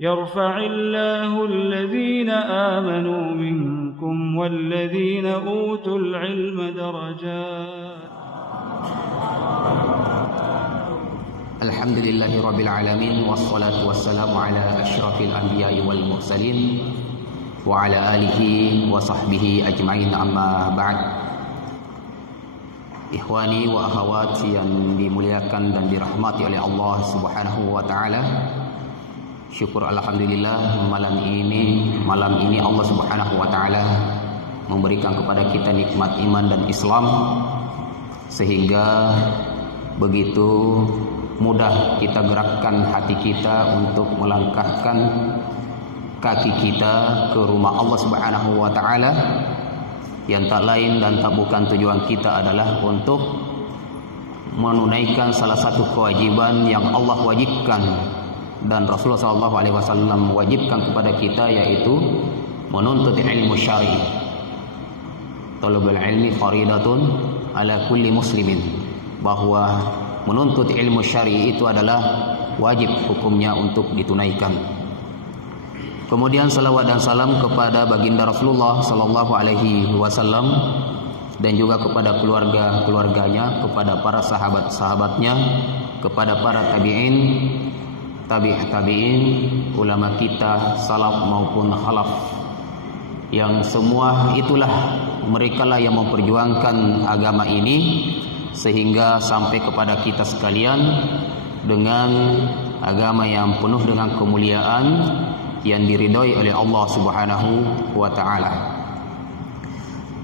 يرفع الله الذين آمنوا منكم والذين أوتوا العلم درجات. Alhamdulillahi Rabbil Alamin, wassalatu wassalamu ala asyrafil anbiya'i wal mursalin wa ala alihi wa sahbihi ajma'in, amma ba'd. Ikhwani wa akhawati yang dimuliakan dan dirahmati oleh Allah Subhanahu wa ta'ala, syukur alhamdulillah malam ini Allah Subhanahu wa ta'ala memberikan kepada kita nikmat iman dan Islam, sehingga begitu mudah kita gerakkan hati kita untuk melangkahkan kaki kita ke rumah Allah Subhanahu wa ta'ala, yang tak lain dan tak bukan tujuan kita adalah untuk menunaikan salah satu kewajiban yang Allah wajibkan dan Rasulullah SAW wajibkan kepada kita, yaitu menuntut ilmu syar'i. Talabul ilmi faridatun ala kulli muslimin, bahwa menuntut ilmu syar'i itu adalah wajib hukumnya untuk ditunaikan. Kemudian salawat dan salam kepada baginda Rasulullah sallallahu alaihi wasallam dan juga kepada keluarga-keluarganya, kepada para sahabat-sahabatnya, kepada para tabi'in, tabi'in, ulama kita salaf maupun khalaf, yang semua itulah merekalah yang memperjuangkan agama ini sehingga sampai kepada kita sekalian dengan agama yang penuh dengan kemuliaan yang diridhai oleh Allah Subhanahu wa ta'ala.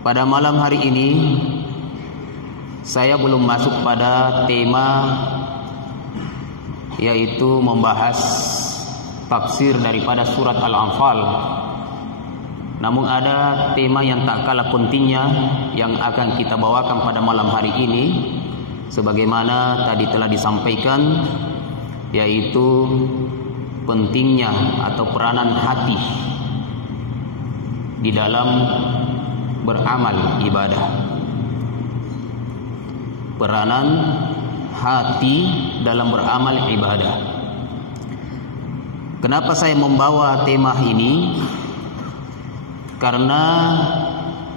Pada malam hari ini saya belum masuk pada tema, yaitu membahas tafsir daripada surat Al-Anfal. Namun ada tema yang tak kalah pentingnya yang akan kita bawakan pada malam hari ini, sebagaimana tadi telah disampaikan, yaitu pentingnya atau peranan hati di dalam beramal ibadah. Peranan hati dalam beramal ibadah. Kenapa saya membawa tema ini? Karena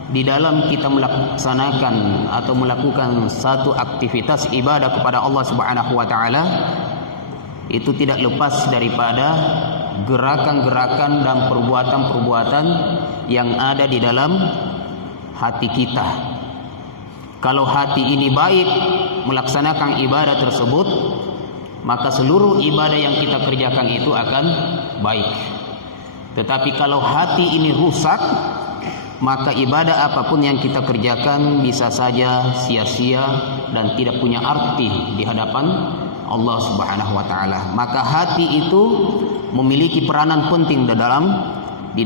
di dalam kita melaksanakan atau melakukan satu aktivitas ibadah kepada Allah Subhanahu wa ta'ala, itu tidak lepas daripada gerakan-gerakan dan perbuatan-perbuatan yang ada di dalam hati kita. Kalau hati ini baik melaksanakan ibadah tersebut, maka seluruh ibadah yang kita kerjakan itu akan baik. Tetapi kalau hati ini rusak, maka ibadah apapun yang kita kerjakan bisa saja sia-sia dan tidak punya arti di hadapan Allah Subhanahu wa ta'ala. Maka hati itu memiliki peranan penting di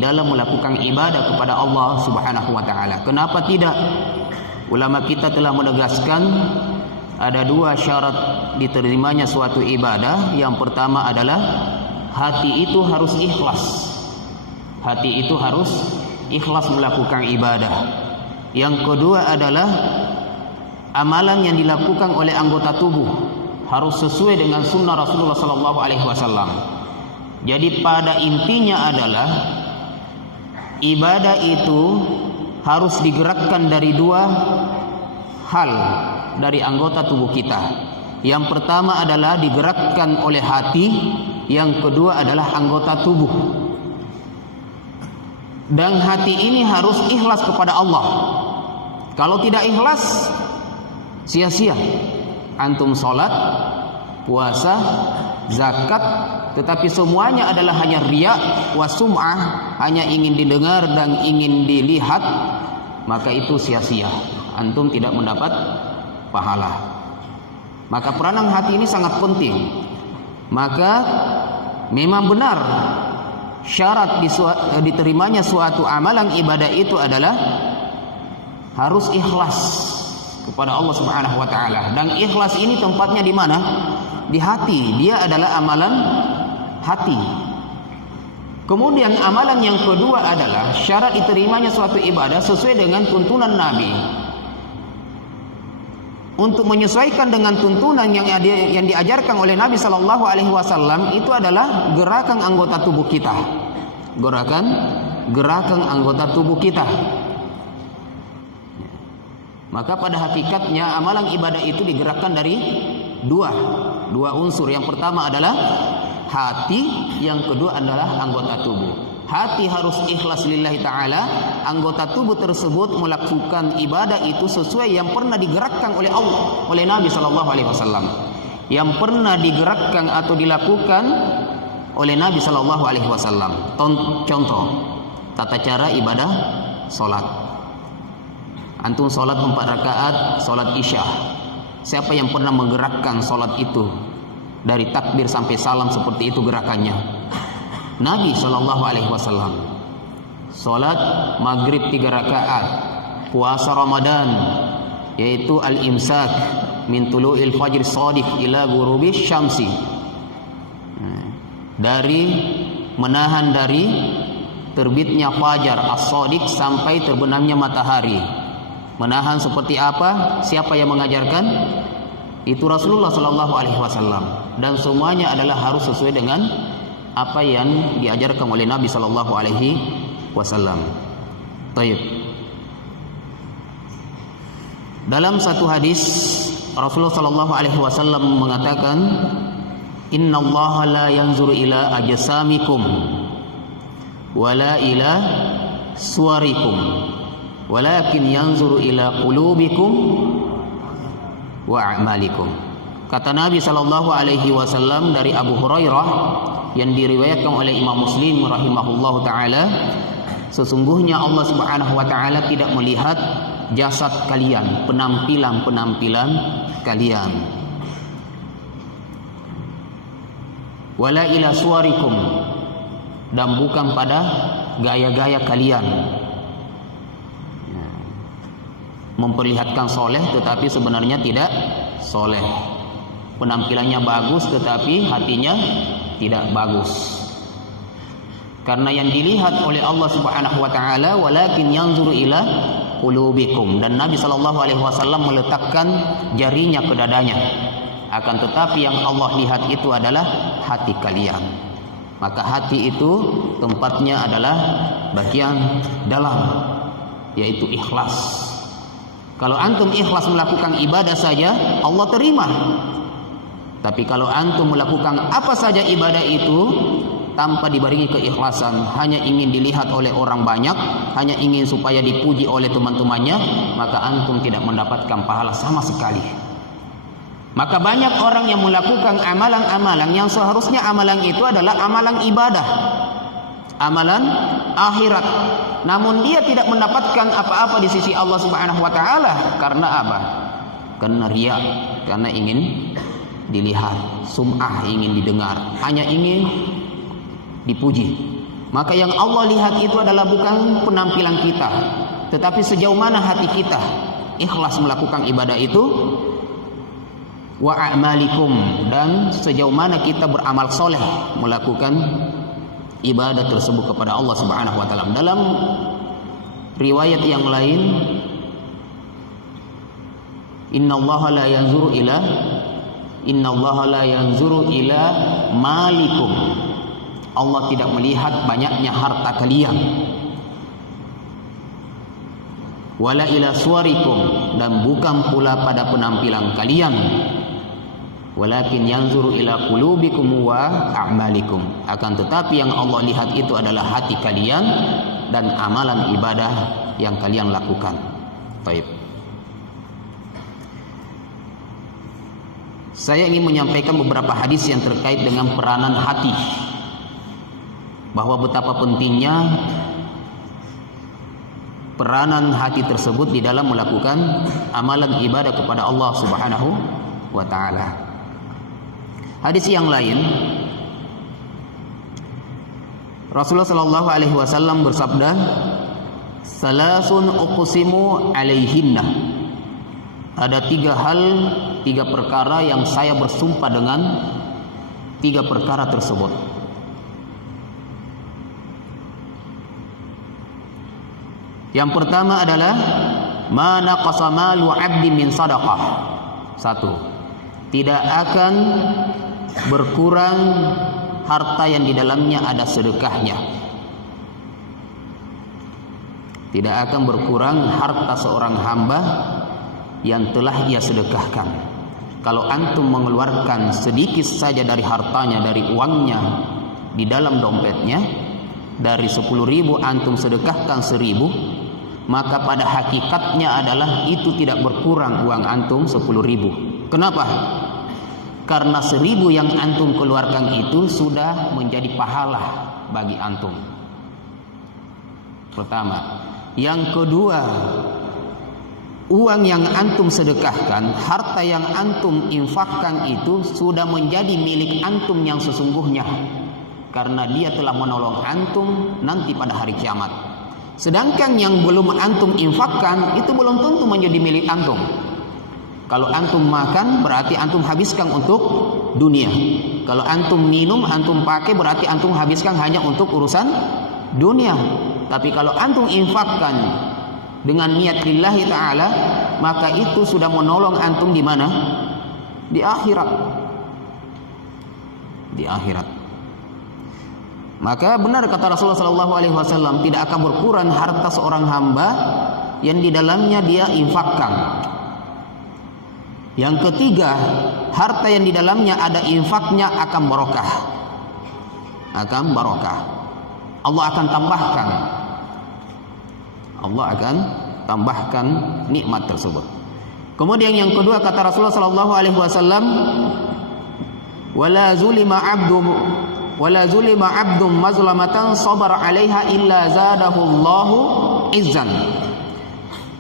dalam melakukan ibadah kepada Allah Subhanahu wa ta'ala. Kenapa tidak? Ulama kita telah menegaskan ada dua syarat diterimanya suatu ibadah. Yang pertama adalah hati itu harus ikhlas. Hati itu harus ikhlas melakukan ibadah. Yang kedua adalah amalan yang dilakukan oleh anggota tubuh harus sesuai dengan sunnah Rasulullah sallallahu alaihi wasallam. Jadi pada intinya adalah ibadah itu harus digerakkan dari dua hal dari anggota tubuh kita. Yang pertama adalah digerakkan oleh hati, yang kedua adalah anggota tubuh. Dan hati ini harus ikhlas kepada Allah. Kalau tidak ikhlas, sia-sia. Antum sholat, puasa, zakat, tetapi semuanya adalah hanya riya wa sum'ah, hanya ingin didengar dan ingin dilihat, maka itu sia-sia. Antum tidak mendapat pahala. Maka peranan hati ini sangat penting. Maka memang benar syarat diterimanya suatu amalan ibadah itu adalah harus ikhlas kepada Allah Subhanahu wa ta'ala. Dan ikhlas ini tempatnya di mana? Di hati. Dia adalah amalan hati. Kemudian amalan yang kedua adalah syarat diterimanya suatu ibadah sesuai dengan tuntunan Nabi. untuk menyesuaikan dengan tuntunan yang diajarkan oleh Nabi Shallallahu Alaihi Wasallam itu adalah gerakan anggota tubuh kita, gerakan anggota tubuh kita. Maka pada hakikatnya amalan ibadah itu digerakkan dari dua unsur. Yang pertama adalah hati, yang kedua adalah anggota tubuh. Hati harus ikhlas lillahi ta'ala. Anggota tubuh tersebut melakukan ibadah itu sesuai yang pernah digerakkan oleh Allah, oleh Nabi SAW, yang pernah digerakkan atau dilakukan oleh Nabi SAW. Contoh tata cara ibadah solat. Antum solat 4 rakaat, solat isya. Siapa yang pernah menggerakkan solat itu dari takbir sampai salam seperti itu gerakannya? Nabi SAW. Salat maghrib 3 rakaat, puasa Ramadan yaitu al-imsak min tulu'il fajr shadiq ila ghurubi syamsi, dari menahan dari terbitnya fajar as-shadiq sampai terbenamnya matahari. Menahan seperti apa? Siapa yang mengajarkan? Itu Rasulullah SAW. Dan semuanya adalah harus sesuai dengan apa yang diajarkan oleh Nabi Shallallahu Alaihi Wasallam. Taib. Dalam satu hadis Rasulullah Shallallahu Alaihi Wasallam mengatakan, Inna Allah la yanzuru ila ajsamikum, wala ila suwarikum, walakin yanzuru ila qulubikum wa a'malikum. Kata Nabi Shallallahu Alaihi Wasallam dari Abu Hurairah yang diriwayatkan oleh Imam Muslim rahimahullahu taala, sesungguhnya Allah Subhanahu wa taala tidak melihat jasad kalian, penampilan kalian. Wala ila suwarikum, dan bukan pada gaya-gaya kalian. Memperlihatkan soleh tetapi sebenarnya tidak soleh. Penampilannya bagus tetapi hatinya tidak bagus. Karena yang dilihat oleh Allah Subhanahu wa taala walakin yanzuru ila qulubikum, dan Nabi sallallahu alaihi wasallam meletakkan jarinya ke dadanya. Akan tetapi yang Allah lihat itu adalah hati kalian. Maka hati itu tempatnya adalah bagian dalam, yaitu ikhlas. Kalau antum ikhlas melakukan ibadah saja, Allah terima. Tapi kalau antum melakukan apa saja ibadah itu tanpa dibarengi keikhlasan, hanya ingin dilihat oleh orang banyak, hanya ingin supaya dipuji oleh teman-temannya, maka antum tidak mendapatkan pahala sama sekali. Maka banyak orang yang melakukan amalan-amalan yang seharusnya amalan itu adalah amalan ibadah, amalan akhirat, namun dia tidak mendapatkan apa-apa di sisi Allah Subhanahu wa taala. Karena apa? Karena riya, karena ingin dilihat, sum'ah, ingin didengar, hanya ingin dipuji. Maka yang Allah lihat itu adalah bukan penampilan kita, tetapi sejauh mana hati kita ikhlas melakukan ibadah itu, wa a'malikum, dan sejauh mana kita beramal soleh melakukan ibadah tersebut kepada Allah Subhanahu wa taala. Dalam riwayat yang lain, innallaha la yanzuru ila malikum. Allah tidak melihat banyaknya harta kalian. Wala ila suwarikum, dan bukan pula pada penampilan kalian. Walakin yanzuru ila qulubikum wa a'malikum. Akan tetapi yang Allah lihat itu adalah hati kalian dan amalan ibadah yang kalian lakukan. Baik. Saya ingin menyampaikan beberapa hadis yang terkait dengan peranan hati, bahwa betapa pentingnya peranan hati tersebut di dalam melakukan amalan ibadah kepada Allah Subhanahu wa taala. Hadis yang lain, Rasulullah sallallahu alaihi wasallam bersabda, "Salasun uqsimu alaihinna." Ada 3 hal, 3 perkara yang saya bersumpah dengan 3 perkara tersebut. Yang pertama adalah ma naqasa malu 'abdi min shadaqah. Satu, tidak akan berkurang harta yang di dalamnya ada sedekahnya. Tidak akan berkurang harta seorang hamba yang telah ia sedekahkan. Kalau antum mengeluarkan sedikit saja dari hartanya, dari uangnya di dalam dompetnya, dari 10.000 antum sedekahkan 1.000, maka pada hakikatnya adalah itu tidak berkurang uang antum 10.000. Kenapa? Karena 1.000 yang antum keluarkan itu sudah menjadi pahala bagi antum. Pertama. Yang kedua, uang yang antum sedekahkan, harta yang antum infakkan itu sudah menjadi milik antum yang sesungguhnya, karena dia telah menolong antum nanti pada hari kiamat. Sedangkan yang belum antum infakkan itu belum tentu menjadi milik antum. Kalau antum makan berarti antum habiskan untuk dunia. Kalau antum minum, antum pakai berarti antum habiskan hanya untuk urusan dunia. Tapi kalau antum infakkan dengan niat lillahi ta'ala, maka itu sudah menolong antum di mana? Di akhirat. Di akhirat. Maka benar kata Rasulullah SAW, tidak akan berkurang harta seorang hamba yang di dalamnya dia infakkan. Yang ketiga, harta yang di dalamnya ada infaknya akan barokah. Akan barokah. Allah akan tambahkan. Allah akan tambahkan nikmat tersebut. Kemudian yang kedua kata Rasulullah SAW, wala zulima 'abdun mazlamatan sabar 'alaiha illa zadahu Allahu izzan.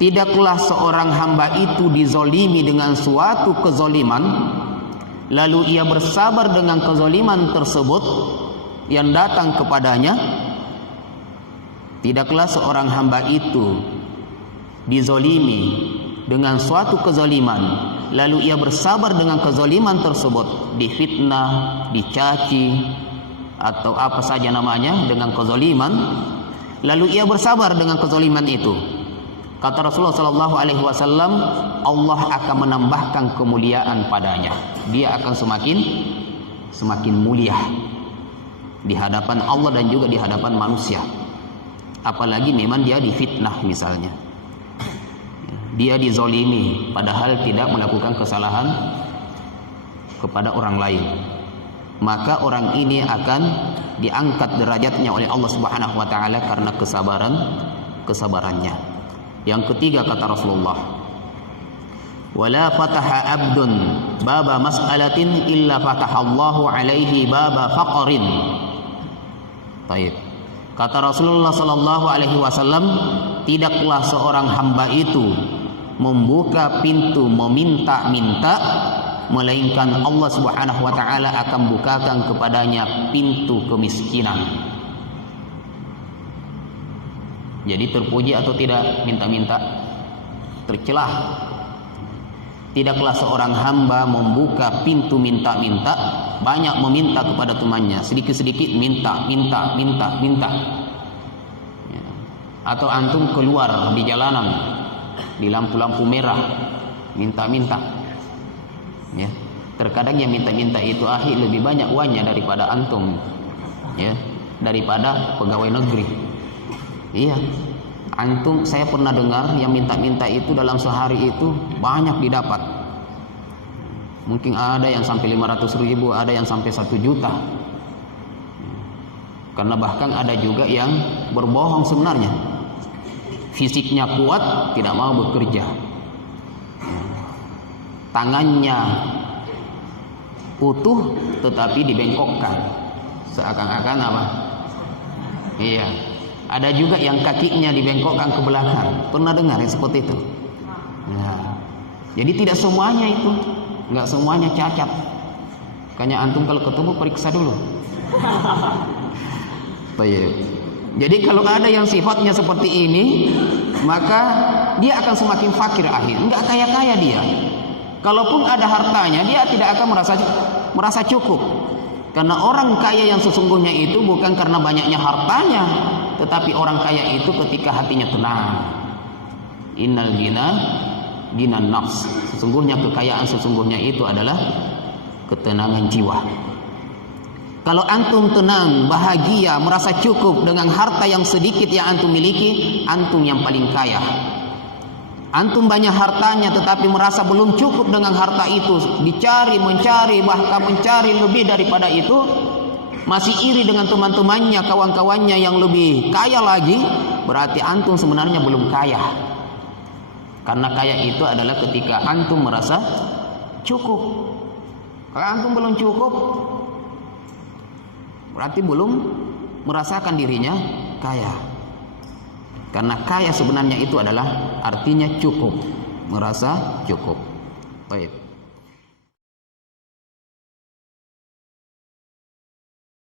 Tidaklah seorang hamba itu dizolimi dengan suatu kezoliman, lalu ia bersabar dengan kezoliman tersebut yang datang kepadanya. Tidaklah seorang hamba itu dizolimi dengan suatu kezoliman, lalu ia bersabar dengan kezoliman tersebut, difitnah, dicaci, atau apa saja namanya dengan kezoliman, lalu ia bersabar dengan kezoliman itu. Kata Rasulullah SAW, Allah akan menambahkan kemuliaan padanya. Dia akan semakin mulia di hadapan Allah dan juga di hadapan manusia. Apalagi memang dia difitnah misalnya, dia dizolimi padahal tidak melakukan kesalahan kepada orang lain, maka orang ini akan diangkat derajatnya oleh Allah Subhanahu wa taala karena kesabarannya. Yang ketiga kata Rasulullah, wala fataha abdun baba mas'alatin illa fatahallahu alaihi baba faqrin. Baik. Kata Rasulullah SAW, tidaklah seorang hamba itu membuka pintu meminta-minta, melainkan Allah Subhanahu wa taala akan bukakan kepadanya pintu kemiskinan. Jadi terpuji atau tidak minta-minta? Tercelah. Tidaklah seorang hamba membuka pintu minta-minta, banyak meminta kepada temannya, sedikit-sedikit minta. Ya. Atau antum keluar di jalanan, di lampu-lampu merah, minta-minta. Ya. Terkadang yang minta-minta itu lebih banyak uangnya daripada antum, ya, daripada pegawai negeri. Iya. Antum, saya pernah dengar yang minta-minta itu dalam sehari itu banyak didapat. Mungkin ada yang sampai 500.000, ada yang sampai 1 juta. Karena bahkan ada juga yang berbohong sebenarnya. Fisiknya kuat, tidak mau bekerja. Tangannya utuh tetapi dibengkokkan. Seakan-akan apa? Iya. Ada juga yang kakinya dibengkokkan ke belakang. Pernah dengar yang seperti itu? Ya. Jadi tidak semuanya itu, nggak semuanya cacat. Makanya antum kalau ketemu periksa dulu. Baik. Jadi kalau ada yang sifatnya seperti ini, maka dia akan semakin fakir akhir. Nggak kaya-kaya dia. Kalaupun ada hartanya, dia tidak akan merasa cukup. Karena orang kaya yang sesungguhnya itu bukan karena banyaknya hartanya, tetapi orang kaya itu ketika hatinya tenang. Innal ghina ginan nafs. Sesungguhnya kekayaan sesungguhnya itu adalah ketenangan jiwa. Kalau antum tenang, bahagia, merasa cukup dengan harta yang sedikit yang antum miliki, antum yang paling kaya. Antum banyak hartanya tetapi merasa belum cukup dengan harta itu, dicari, mencari, bahkan mencari lebih daripada itu, masih iri dengan teman-temannya, kawan-kawannya yang lebih kaya lagi, berarti antum sebenarnya belum kaya. Karena kaya itu adalah ketika antum merasa cukup. Kalau antum belum cukup, berarti belum merasakan dirinya kaya. Karena kaya sebenarnya itu adalah artinya cukup, merasa cukup. Baik.